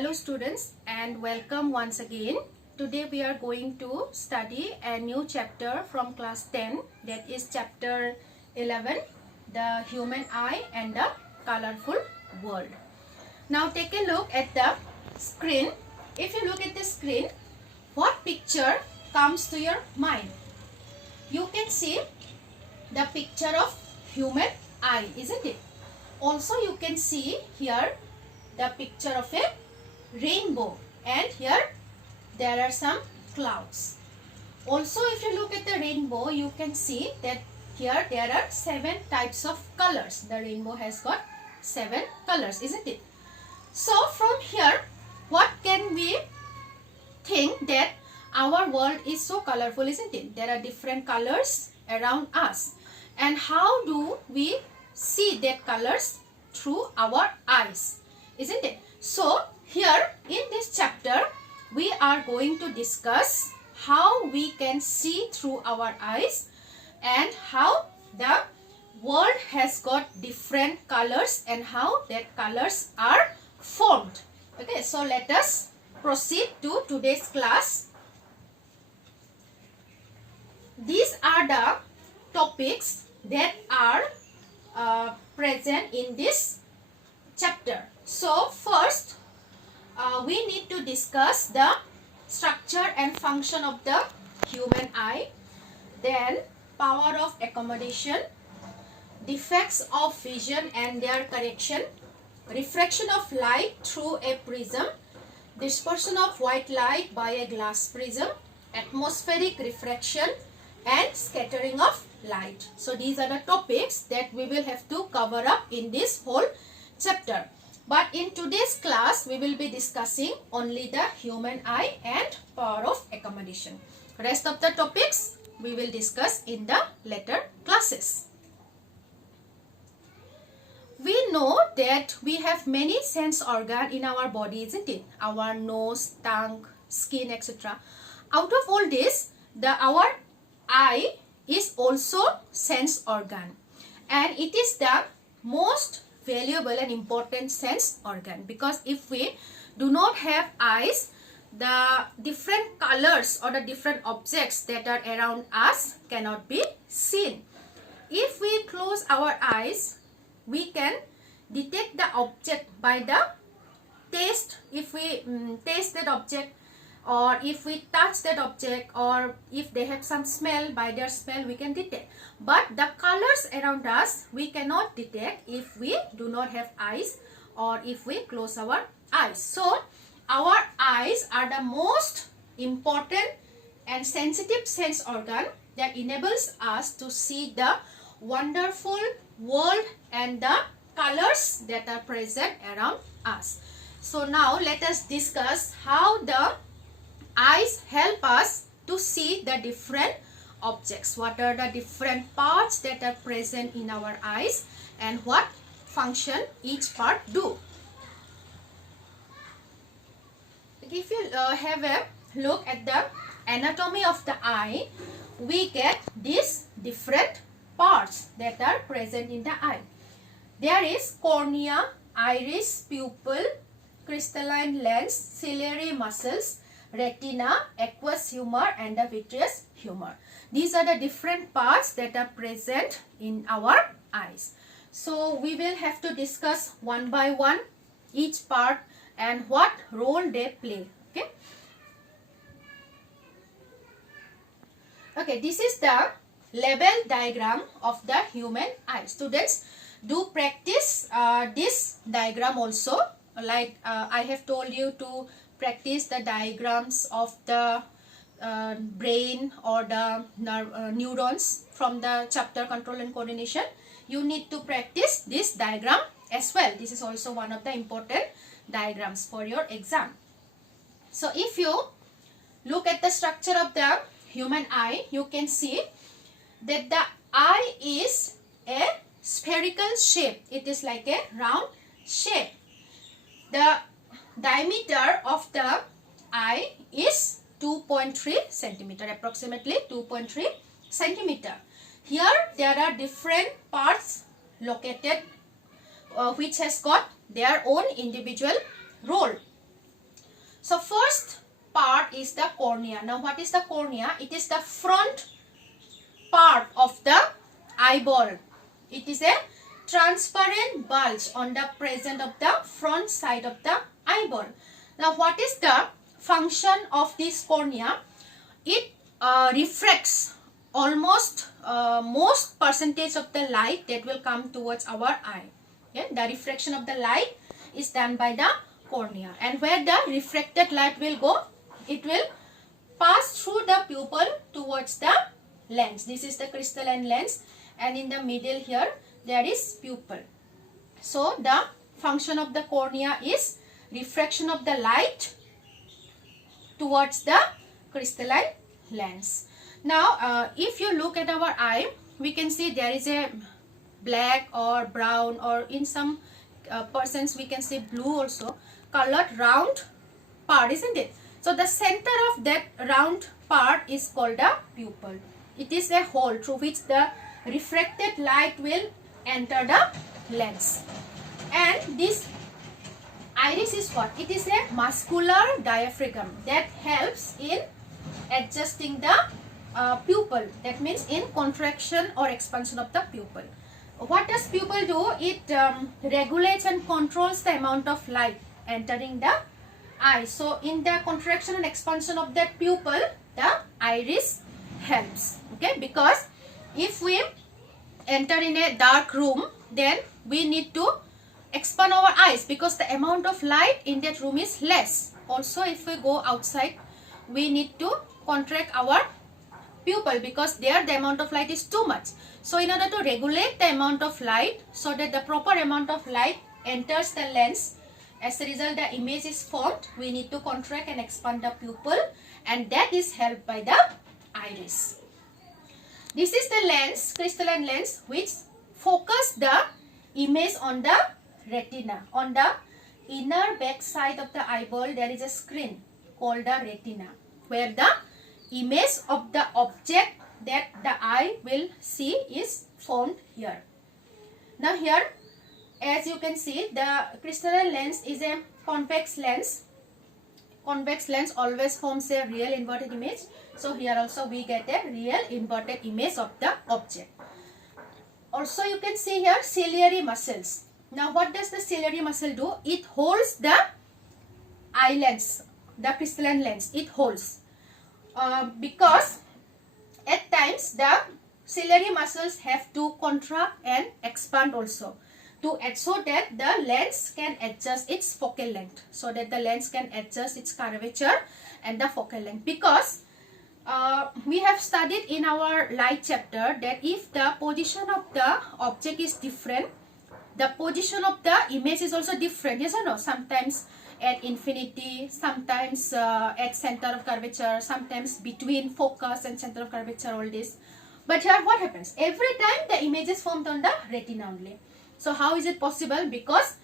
Hello students and welcome once again. Today we are going to study a new chapter from class 10, that is chapter 11, the human eye and the colorful world. Now take a look at the screen. If you look at the screen, what picture comes to your mind? You can see the picture of human eye, isn't it? Also you can see here the picture of a rainbow, and here there are some clouds. Also if you look at the rainbow, you can see that here there are 7 types of colors. The rainbow has got 7 colors, isn't it? So from here, what can we think that our world is so colorful, isn't it? There are different colors around us, and how do we see that colors? Through our eyes, isn't it? So here in this chapter we are going to discuss how we can see through our eyes and how the world has got different colors and how that colors are formed. Okay, so let us proceed to today's class. These are the topics that are present in this chapter. So first we need to discuss the structure and function of the human eye, then power of accommodation, defects of vision and their correction, refraction of light through a prism, dispersion of white light by a glass prism, atmospheric refraction and scattering of light. So these are the topics that we will have to cover up in this whole chapter. But in today's class, we will be discussing only the human eye and power of accommodation. Rest of the topics we will discuss in the later classes. We know that we have many sense organs in our body, isn't it? Our nose, tongue, skin, etc. Out of all this, our eye is also sense organ, and it is the most valuable and important sense organ, because if we do not have eyes, the different colors or the different objects that are around us cannot be seen. If we close our eyes, we can detect the object by the taste. If we taste that object, or if we touch that object, or if they have some smell, by their smell we can detect. But the colors around us we cannot detect if we do not have eyes or if we close our eyes. So our eyes are the most important and sensitive sense organ that enables us to see the wonderful world and the colors that are present around us. So now let us discuss how the eyes help us to see the different objects. What are the different parts that are present in our eyes and what function each part do. If you have a look at the anatomy of the eye, we get these different parts that are present in the eye. There is cornea, iris, pupil, crystalline lens, ciliary muscles, retina, aqueous humor and the vitreous humor. These are the different parts that are present in our eyes. So we will have to discuss one by one each part and what role they play. Okay, this is the level diagram of the human eye. Students, do practice this diagram also. Like I have told you to practice the diagrams of the brain or the neurons from the chapter Control and Coordination. You need to practice this diagram as well. This is also one of the important diagrams for your exam. So if you look at the structure of the human eye, you can see that the eye is a spherical shape. It is like a round shape. The diameter of the eye is 2.3 centimeter, approximately 2.3 centimeter. Here there are different parts located which has got their own individual role. So first part is the cornea. Now what is the cornea? It is the front part of the eyeball. It is a transparent bulge on the present of the front side of the eyeball. Now what is the function of this cornea? It refracts almost most percentage of the light that will come towards our eye. Okay? The refraction of the light is done by the cornea, and where the refracted light will go, it will pass through the pupil towards the lens. This is the crystalline lens, and in the middle here there is pupil. So the function of the cornea is refraction of the light towards the crystalline lens. Now if you look at our eye, we can see there is a black or brown, or in some persons we can see blue also, colored round part, isn't it? So the center of that round part is called the pupil. It is a hole through which the refracted light will enter the lens. And this iris is what? It is a muscular diaphragm that helps in adjusting the pupil. That means in contraction or expansion of the pupil. What does pupil do? It regulates and controls the amount of light entering the eye. So in the contraction and expansion of that pupil, the iris helps. Okay, because if we enter in a dark room, then we need to expand our eyes because the amount of light in that room is less. Also, if we go outside, we need to contract our pupil because there the amount of light is too much. So in order to regulate the amount of light so that the proper amount of light enters the lens, as a result the image is formed, we need to contract and expand the pupil, and that is helped by the iris. This is the lens, crystalline lens, which focus the image on the retina. On the inner back side of the eyeball there is a screen called the retina, where the image of the object that the eye will see is formed here. Now here, as you can see, the crystalline lens is a convex lens. Convex lens always forms a real inverted image. So here also we get a real inverted image of the object. Also you can see here ciliary muscles. Now what does the ciliary muscle do? It holds the eye lens, the crystalline lens. It holds. Because at times the ciliary muscles have to contract and expand also so that the lens can adjust its focal length, so that the lens can adjust its curvature and the focal length. Because we have studied in our light chapter that if the position of the object is different, the position of the image is also different, yes or no? Sometimes at infinity, sometimes at center of curvature, sometimes between focus and center of curvature, all this. But here what happens? Every time the image is formed on the retina only. So how is it possible? Because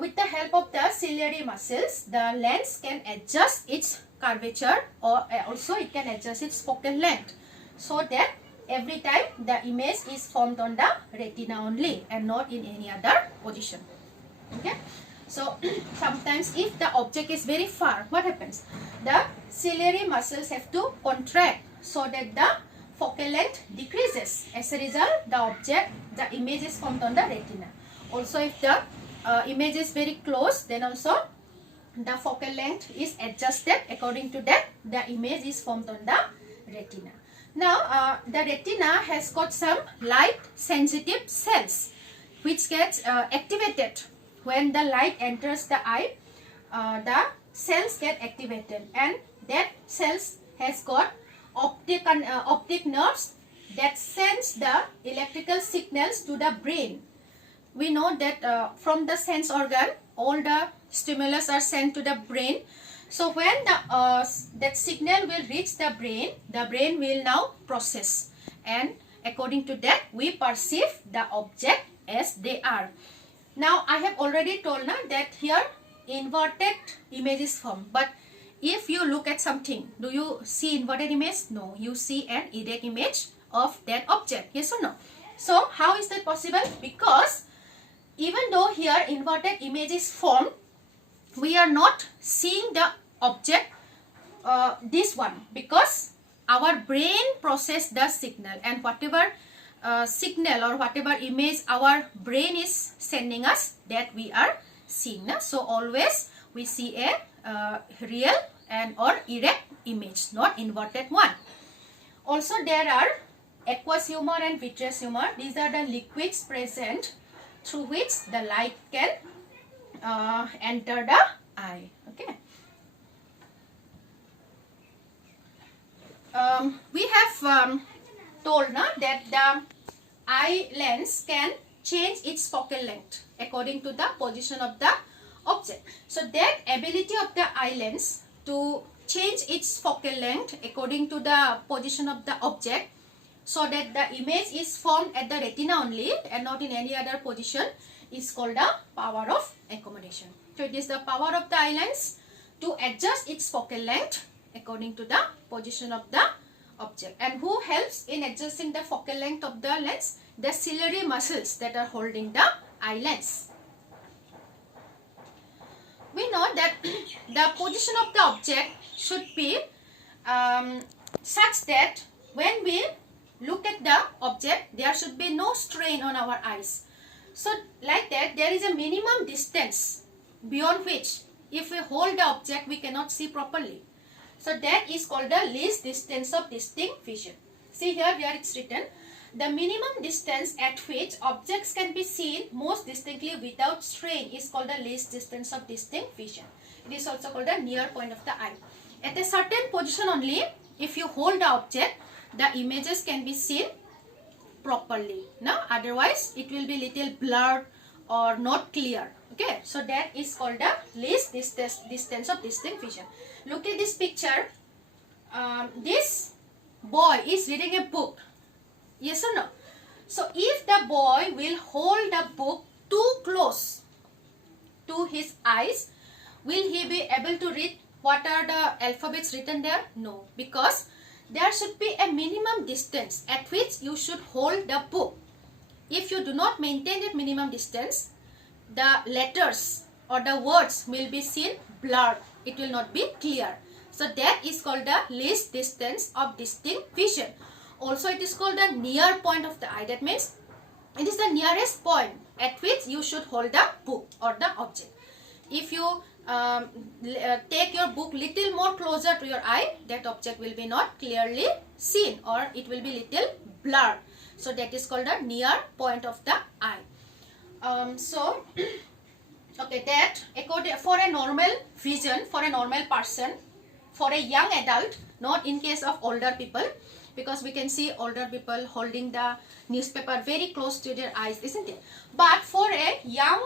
with the help of the ciliary muscles, the lens can adjust its curvature, or also it can adjust its focal length, so that every time the image is formed on the retina only and not in any other position. Okay. So sometimes if the object is very far, what happens? The ciliary muscles have to contract so that the focal length decreases. As a result, the image is formed on the retina. Also, if the image is very close, then also the focal length is adjusted. According to that, the image is formed on the retina. Now, the retina has got some light sensitive cells which gets activated. When the light enters the eye, the cells get activated, and that cells has got optic nerves that sends the electrical signals to the brain. We know that from the sense organ, all the stimulus are sent to the brain. So when that signal will reach the brain will now process, and according to that we perceive the object as they are. Now I have already told now that here inverted image is formed, but if you look at something, do you see inverted image? No, you see an erect image of that object, yes or no? So how is that possible? Because even though here inverted image is formed, we are not seeing the object, this one, because our brain process the signal, and whatever signal or whatever image our brain is sending us, that we are seeing. So always we see a real and or erect image, not inverted one. Also there are aqueous humor and vitreous humor. These are the liquids present through which the light can enter the eye. Okay. We have told that the eye lens can change its focal length according to the position of the object. So that ability of the eye lens to change its focal length according to the position of the object, so that the image is formed at the retina only and not in any other position, is called the power of accommodation. So it is the power of the eye lens to adjust its focal length according to the position of the object. And who helps in adjusting the focal length of the lens? The ciliary muscles that are holding the eye lens. We know that the position of the object should be such that when we look at the object, there should be no strain on our eyes. So like that, there is a minimum distance beyond which if we hold the object, we cannot see properly. So that is called the least distance of distinct vision. See here where it's written, the minimum distance at which objects can be seen most distinctly without strain is called the least distance of distinct vision. It is also called the near point of the eye. At a certain position only, if you hold the object, the images can be seen properly. Now otherwise it will be little blurred or not clear. Okay, so that is called the least distance of distinct vision. Look at this picture. This boy is reading a book. Yes or no? So if the boy will hold the book too close to his eyes, will he be able to read what are the alphabets written there? No, because there should be a minimum distance at which you should hold the book. If you do not maintain that minimum distance, the letters or the words will be seen blurred. It will not be clear. So that is called the least distance of distinct vision. Also it is called the near point of the eye. That means it is the nearest point at which you should hold the book or the object. If you take your book little more closer to your eye, that object will be not clearly seen or it will be little blurred. So that is called the near point of the eye. Okay, that for a normal vision, for a normal person, for a young adult, not in case of older people, because we can see older people holding the newspaper very close to their eyes, isn't it? But for a young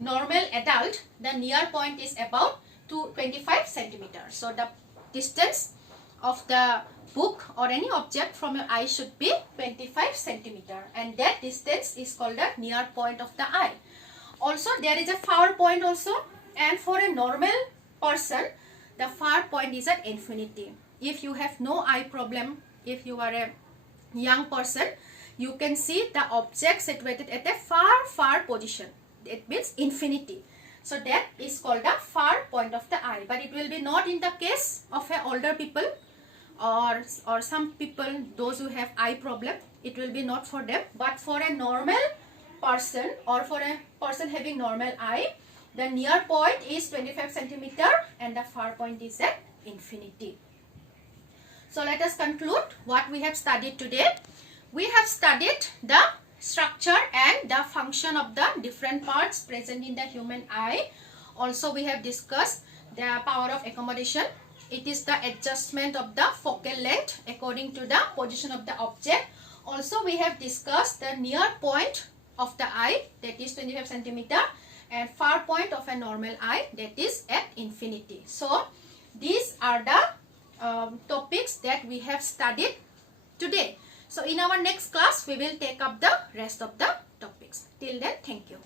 normal adult, the near point is about 25 centimeters. So the distance of the book or any object from your eye should be 25 centimeters, and that distance is called the near point of the eye. Also there is a far point also, and for a normal person the far point is at infinity. If you have no eye problem, if you are a young person, you can see the object situated at a far position. It means infinity. So that is called the far point of the eye. But it will be not in the case of a older people or some people, those who have eye problem. It will be not for them. But for a normal person or for a person having normal eye, the near point is 25 centimeter and the far point is at infinity. So let us conclude what we have studied today. We have studied the structure and the function of the different parts present in the human eye. Also we have discussed the power of accommodation. It is the adjustment of the focal length according to the position of the object. Also we have discussed the near point of the eye, that is 25 centimeter, and far point of a normal eye, that is at infinity. So these are the topics that we have studied today. So in our next class we will take up the rest of the topics. Till then, thank you.